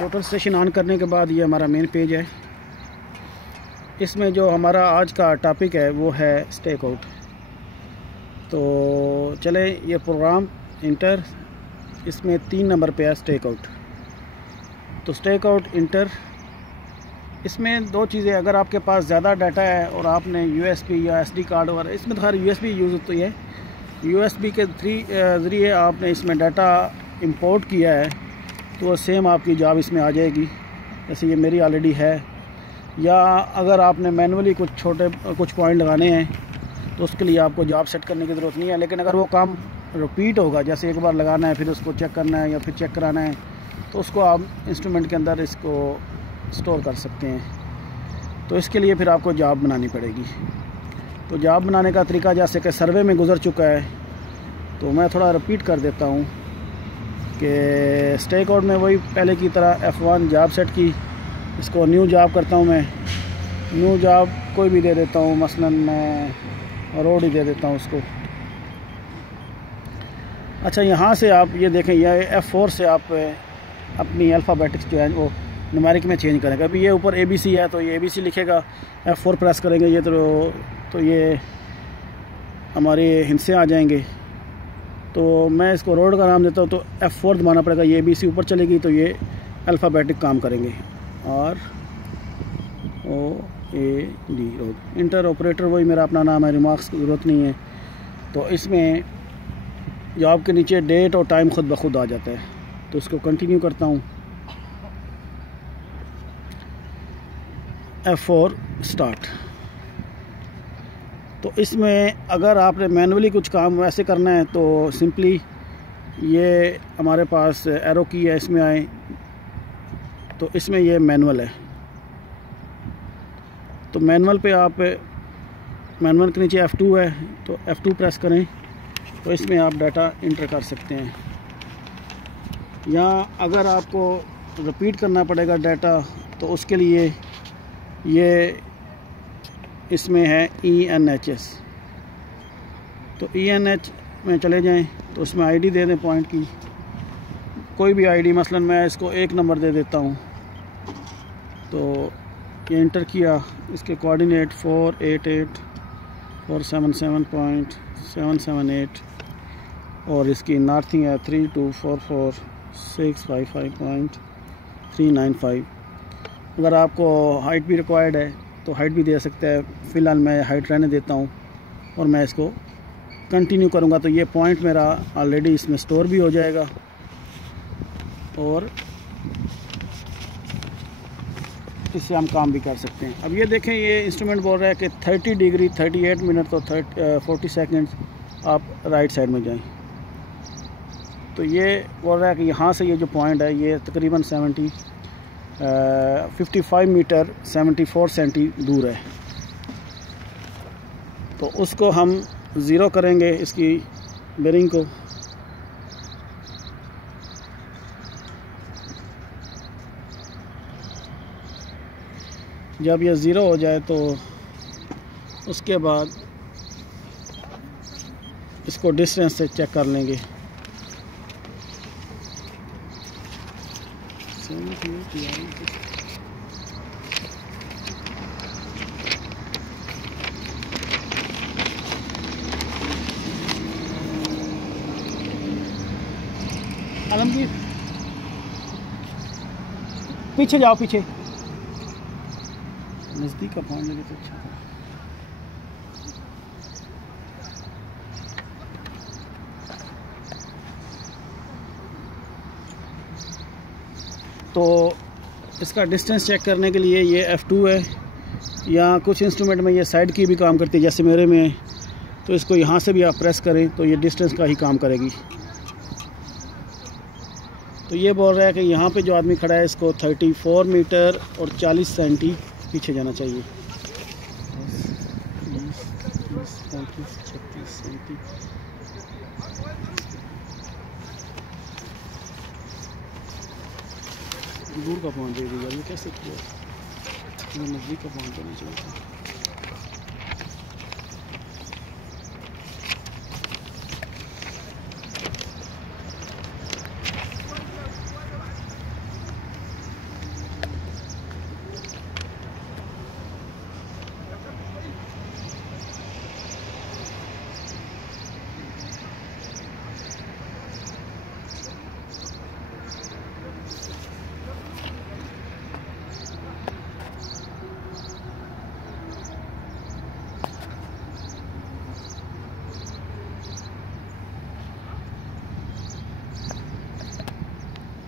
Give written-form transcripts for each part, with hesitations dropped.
Total station on करने के बाद ये हमारा मेन पेज है। इसमें जो हमारा आज का टॉपिक है वो है स्टेक आउट। तो चले ये प्रोग्राम इंटर, इसमें 3 नंबर पे है स्टेक आउट। तो स्टेक आउट इंटर, इसमें 2 चीज़ें, अगर आपके पास ज़्यादा डाटा है और आपने USB या SD कार्ड वगैरह, इसमें तो हर USB यूज़ होती है, USB के ज़रिए आपने इसमें डाटा इंपोर्ट किया है तो सेम आपकी जॉब इसमें आ जाएगी। जैसे ये मेरी ऑलरेडी है। या अगर आपने मैनुअली कुछ पॉइंट लगाने हैं तो उसके लिए आपको जॉब सेट करने की ज़रूरत नहीं है। लेकिन अगर वो काम रिपीट होगा, जैसे एक बार लगाना है फिर उसको चेक करना है या फिर चेक कराना है, तो उसको आप इंस्ट्रूमेंट के अंदर इसको स्टोर कर सकते हैं। तो इसके लिए फिर आपको जॉब बनानी पड़ेगी। तो जॉब बनाने का तरीका जैसे कि सर्वे में गुजर चुका है, तो मैं थोड़ा रिपीट कर देता हूँ कि स्टेक आउट में वही पहले की तरह F1 जॉब सेट की, इसको न्यू जॉब करता हूँ। मैं न्यू जॉब कोई भी दे देता हूँ, मसलन मैं रोड ही दे देता हूँ उसको। अच्छा, यहाँ से आप ये देखें, यह F4 से आप अपनी अल्फ़ाबेटिक्स जो है वो न्यूमेरिक में चेंज करेंगे। अभी ये ऊपर ABC है तो ये ABC लिखेगा, F4 प्रेस करेंगे ये तो ये हमारे हिंसे आ जाएंगे। तो मैं इसको रोड का नाम देता हूँ, तो F4 दबाना पड़ेगा, ये ABC ऊपर चलेगी तो ये अल्फ़ाबेटिक काम करेंगे। ROAD road. इंटर ऑपरेटर वही मेरा अपना नाम है, रिमार्क्स की ज़रूरत नहीं है। तो इसमें जॉब के नीचे डेट और टाइम खुद ब खुद आ जाता है। तो इसको कंटिन्यू करता हूँ। F4 start. तो इसमें अगर आपने मैनुअली कुछ काम वैसे करना है तो सिंपली ये हमारे पास एरो की है, इसमें आए तो इसमें ये मैनुअल है। तो मैनुअल पे आप, मैनुअल के नीचे F2 है तो F2 प्रेस करें तो इसमें आप डाटा इंटर कर सकते हैं। या अगर आपको रिपीट करना पड़ेगा डाटा तो उसके लिए ये इसमें है ENHS। तो ENH में चले जाएं तो उसमें ID दे दें पॉइंट की, कोई भी ID, मसलन मैं इसको 1 नंबर दे देता हूँ। तो ये इंटर किया, इसके कोऑर्डिनेट 488.477.778 और इसकी नॉर्थिंग है 3244.655.395। अगर आपको हाइट भी रिक्वायर्ड है तो हाइट भी दे सकते हैं। फ़िलहाल मैं हाइट रहने देता हूँ और मैं इसको कंटिन्यू करूँगा। तो ये पॉइंट मेरा ऑलरेडी इसमें स्टोर भी हो जाएगा। और इससे हम काम भी कर सकते हैं। अब ये देखें, ये इंस्ट्रूमेंट बोल रहा है कि 30 डिग्री 38 मिनट तो 40 सेकेंड्स आप राइट साइड में जाएं। तो ये बोल रहा है कि यहाँ से ये जो पॉइंट है ये तकरीबन 55 मीटर 74 सेंटी दूर है। तो उसको हम 0 करेंगे, इसकी बेरिंग को। जब ये 0 हो जाए तो उसके बाद इसको डिस्टेंस से चेक कर लेंगे। आलमगीर पीछे जाओ, पीछे नज़दीक का फोन लगे तो अच्छा। तो इसका डिस्टेंस चेक करने के लिए ये F2 है। या कुछ इंस्ट्रूमेंट में ये साइड की भी काम करती है, जैसे मेरे में। तो इसको यहाँ से भी आप प्रेस करें तो ये डिस्टेंस का ही काम करेगी। तो ये बोल रहा है कि यहाँ पे जो आदमी खड़ा है इसको 34 मीटर और 40 सेंटी पीछे जाना चाहिए। 20, 35, 36 सेंटी। दूर का पॉइंट दे दिया, ये कैसे किया? नज़दीक का पॉइंट होना चाहिए।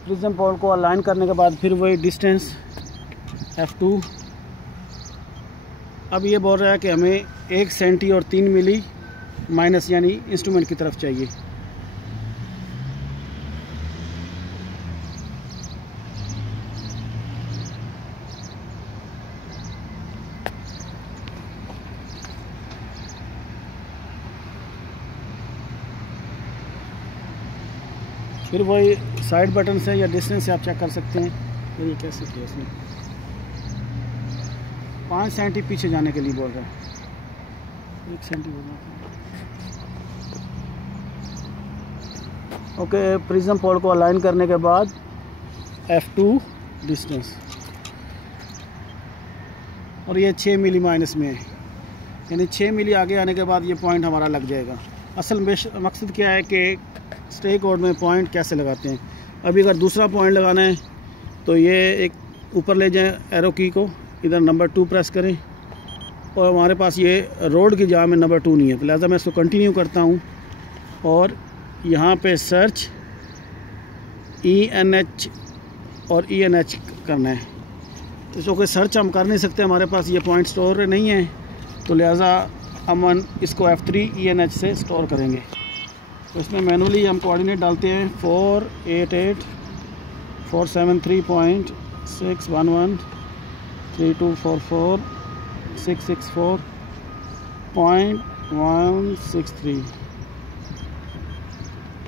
प्रिज्म पॉइंट को अलाइन करने के बाद फिर वही डिस्टेंस F2। अब ये बोल रहा है कि हमें 1 सेंटी और 3 मिली माइनस यानी इंस्ट्रूमेंट की तरफ चाहिए। फिर वही साइड बटन से या डिस्टेंस से आप चेक कर सकते हैं। फिर ये कैसे किया इसने, 5 सेंटी पीछे जाने के लिए बोल रहा है, 1 सेंटी बोल रहा है। ओके, प्रिज्म पॉड को अलाइन करने के बाद F2 डिस्टेंस, और ये 6 मिली माइनस में है, यानी 6 मिली आगे आने के बाद ये पॉइंट हमारा लग जाएगा। असल मकसद क्या है कि स्टे कोड में पॉइंट कैसे लगाते हैं। अभी अगर दूसरा पॉइंट लगाना है तो ये एक ऊपर ले जाएं एरो की को, इधर नंबर 2 प्रेस करें, और हमारे पास ये रोड की जगह में नंबर 2 नहीं है, तो लिहाजा मैं इसको कंटिन्यू करता हूँ और यहाँ पे सर्च ENH और ENH करना है। इसको कोई सर्च हम कर नहीं सकते, हमारे पास ये पॉइंट स्टोर नहीं है, तो लिहाजा हम इसको F3 ENH से स्टोर करेंगे। तो इसमें मैनुअली हम कोऑर्डिनेट डालते हैं 488.611.3244.664.163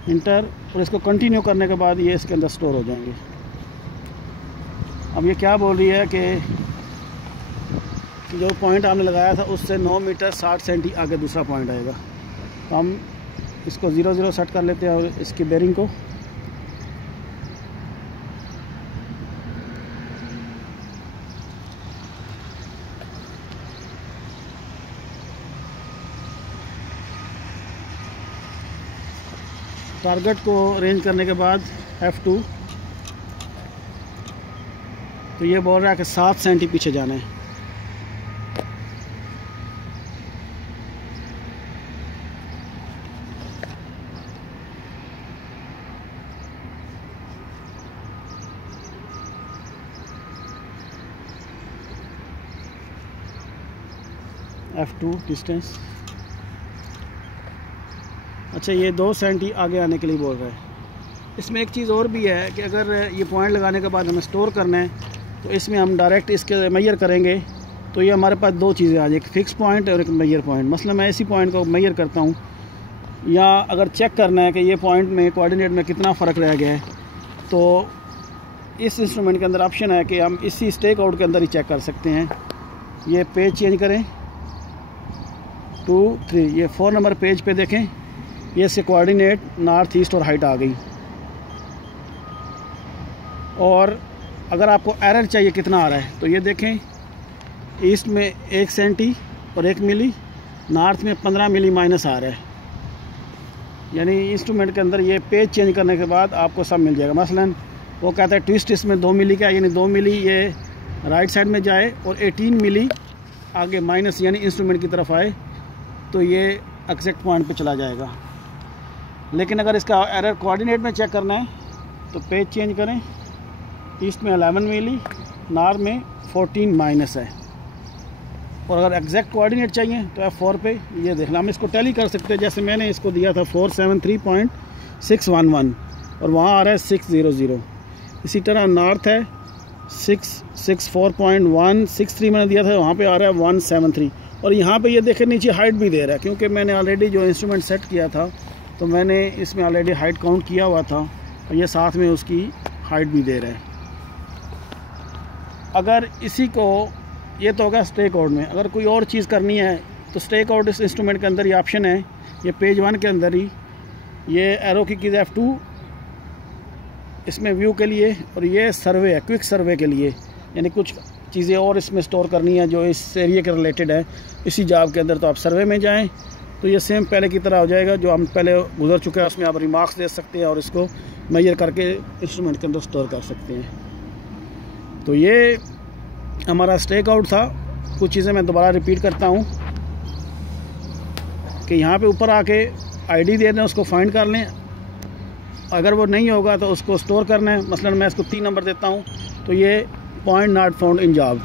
इंटर, और इसको कंटिन्यू करने के बाद ये इसके अंदर स्टोर हो जाएंगे। अब ये क्या बोल रही है कि जो पॉइंट आपने लगाया था उससे 9 मीटर 60 सेंटी आगे दूसरा पॉइंट आएगा। तो हम इसको 0 सेट कर लेते हैं और इसकी बेरिंग को टारगेट को रेंज करने के बाद F2, तो ये बोल रहा है कि 7 सेंटी पीछे जाना है। F2 डिस्टेंस, अच्छा ये 2 सेंटी आगे आने के लिए बोल रहा है। इसमें एक चीज़ और भी है कि अगर ये पॉइंट लगाने के बाद हमें स्टोर करना है तो इसमें हम डायरेक्ट इसके मेजर करेंगे, तो ये हमारे पास 2 चीज़ें आ जाए, एक फिक्स पॉइंट और एक मेजर पॉइंट। मसलन मैं इसी पॉइंट को मेजर करता हूँ, या अगर चेक करना है कि ये पॉइंट में कोऑर्डिनेट में कितना फ़र्क रह गया है, तो इस इंस्ट्रूमेंट के अंदर ऑप्शन है कि हम इसी स्टेक आउट के अंदर ही चेक कर सकते हैं। ये पेज चेंज करें 2 3, ये 4 नंबर पेज पे देखें, ये इसके कोऑर्डिनेट नॉर्थ ईस्ट और हाइट आ गई। और अगर आपको एरर चाहिए कितना आ रहा है तो ये देखें, ईस्ट में 1 सेंटी और 1 मिली, नॉर्थ में 15 मिली माइनस आ रहा है। यानी इंस्ट्रूमेंट के अंदर ये पेज चेंज करने के बाद आपको सब मिल जाएगा। मसलन वो कहता है ट्विस्ट इसमें 2 मिली का, यानी 2 मिली ये राइट साइड में जाए और 18 मिली आगे माइनस यानी इंस्ट्रूमेंट की तरफ आए, तो ये एग्जैक्ट पॉइंट पे चला जाएगा। लेकिन अगर इसका एरर कोऑर्डिनेट में चेक करना है तो पेज चेंज करें, ईस्ट में 11 मिली, नॉर्थ में 14 माइनस है। और अगर एग्जैक्ट कोऑर्डिनेट चाहिए तो F4 पे ये देखना, हम इसको टैली कर सकते हैं। जैसे मैंने इसको दिया था 473.611 और वहाँ आ रहा है 600। इसी तरह नॉर्थ है 664.163 मैंने दिया था, वहाँ पे आ रहा है 173। और यहाँ पे ये देखें नीचे हाइट भी दे रहा है, क्योंकि मैंने ऑलरेडी जो इंस्ट्रूमेंट सेट किया था तो मैंने इसमें ऑलरेडी हाइट काउंट किया हुआ था, और ये साथ में उसकी हाइट भी दे रहा है। अगर इसी को, ये तो होगा स्टेक आउट में, अगर कोई और चीज़ करनी है तो स्टेक आउट इस इंस्ट्रूमेंट के अंदर ये ऑप्शन है, ये पेज 1 के अंदर ही, ये एरो की कीज़ F2 इसमें व्यू के लिए, और ये सर्वे है क्विक सर्वे के लिए, यानी कुछ चीज़ें और इसमें स्टोर करनी है जो इस एरिया के रिलेटेड है इसी जॉब के अंदर, तो आप सर्वे में जाएं तो ये सेम पहले की तरह हो जाएगा। जो हम पहले गुजर चुके हैं उसमें आप रिमार्क्स दे सकते हैं और इसको मेजर करके इंस्ट्रूमेंट के अंदर स्टोर कर सकते हैं। तो ये हमारा स्टेक आउट था। कुछ चीज़ें मैं दोबारा रिपीट करता हूँ कि यहाँ पे ऊपर आके आईडी दे दें, उसको फाइंड कर लें, अगर वो नहीं होगा तो उसको स्टोर करना है। मसलन मैं इसको 3 नंबर देता हूँ, तो ये point not found in job,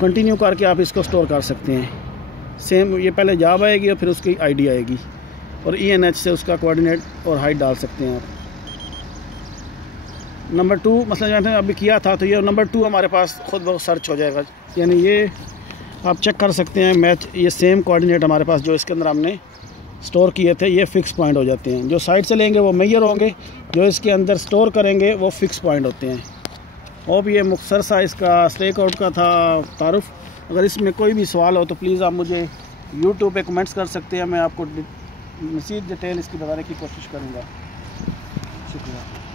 continue करके आप इसको स्टोर कर सकते हैं। सेम ये पहले जॉब आएगी और फिर उसकी आईडी आएगी, और ENH से उसका कोऑर्डिनेट और हाइट डाल सकते हैं आप। नंबर 2 मसलन मैंने अभी किया था, तो ये नंबर 2 हमारे पास खुद बहुत सर्च हो जाएगा, यानी ये आप चेक कर सकते हैं मैच, ये सेम कोऑर्डिनेट हमारे पास जो इसके अंदर हमने स्टोर किए थे ये फ़िक्स पॉइंट हो जाते हैं। जो साइड से लेंगे वो मेजर होंगे, जो इसके अंदर स्टोर करेंगे वो फ़िक्स पॉइंट होते हैं। और भी ये मुख्तसर सा इसका स्टेक आउट का था तारुफ। अगर इसमें कोई भी सवाल हो तो प्लीज़ आप मुझे YouTube पे कमेंट्स कर सकते हैं, मैं आपको मज़ीद डिटेल इसकी बताने की कोशिश करूँगा। शुक्रिया।